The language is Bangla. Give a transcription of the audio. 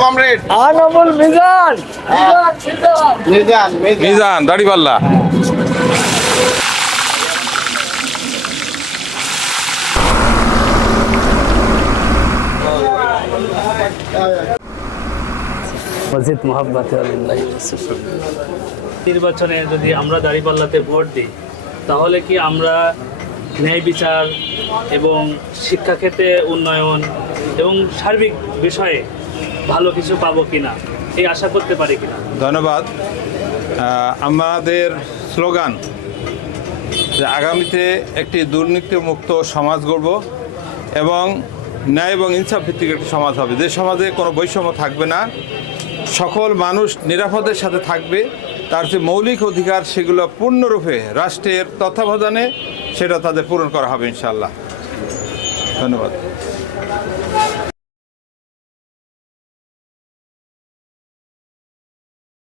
কমরেড আনামুল মিজান মিজান দাড়িপাল্লা। মসজিদ মোহাব্বত নির্বাচনে যদি আমরা দাঁড়িপাল্লাতে ভোট দিই তাহলে কি আমরা ন্যায় বিচার এবং শিক্ষাক্ষেত্রে উন্নয়ন এবং সার্বিক বিষয়ে ভালো কিছু পাবো কিনা এই আশা করতে পারি কিনা? ধন্যবাদ। আমাদের স্লোগান যে আগামীতে একটি দুর্নীতিমুক্ত সমাজ গড়ব এবং ন্যায় এবং ইনসাফ ভিত্তিক একটি সমাজ হবে, যে সমাজে কোনো বৈষম্য থাকবে না, সকল মানুষ নিরাপদের সাথে থাকবে, তার যে মৌলিক অধিকার সেগুলো পূর্ণরূপে রাষ্ট্রের তত্ত্বাবধানে সেটা তাদের পূরণ করা হবে ইনশাআল্লাহ। ধন্যবাদ।